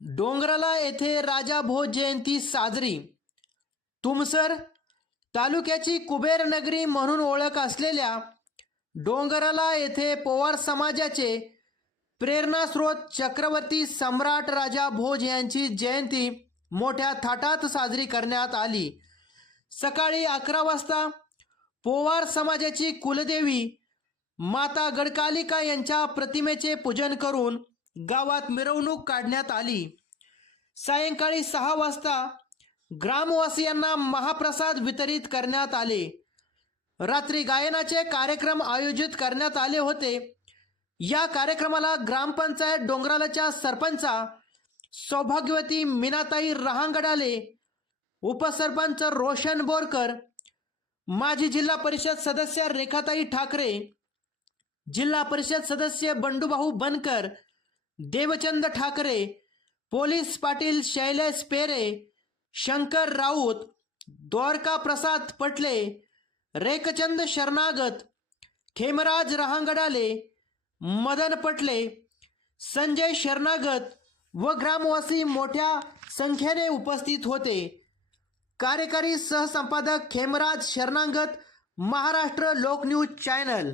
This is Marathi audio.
डोंगराला येथे राजा भोज जयंती साजरी। तुमसर तालुक्याची कुबेर नगरी म्हणून ओळख असलेल्या डोंगराला येथे पवार समाजाचे प्रेरणास्रोत चक्रवर्ती सम्राट राजा भोज यांची जयंती मोठ्या थाटात साजरी करण्यात आली। सकाळी 11 वाजता पवार समाजाची कुलदेवी माता गडकालिका यांच्या प्रतिमेचे पूजन करून गावात मिरवणूक काढण्यात आली। सायंकाळी 6 वाजता ग्रामवासियांना महाप्रसाद वितरित करण्यात आले। रात्री गायनाचे कार्यक्रम आयोजित करण्यात आले होते। या कार्यक्रमाला ग्रामपंचायत डोंगरालाच्या सरपंचा सौभाग्यवती मीनाताई रहांगडाले, उपसरपंच रोशन बोरकर, माजी जिल्हा परिषद सदस्य रेखाताई ठाकरे, जिल्हा परिषद सदस्य बंडूभाऊ बनकर, देवचंद ठाकरे, पोलीस पाटील शैलेश पेरे, शंकर राऊत, द्वारका प्रसाद पटले, रेखचंद शरणागत, खेमराज रहांगडाले, मदन पटले, संजय शरणागत व ग्रामवासी मोठ्या संख्येने उपस्थित होते। कार्यकारी सहसंपादक खेमराज शरणागत, महाराष्ट्र लोक न्यूज चॅनल।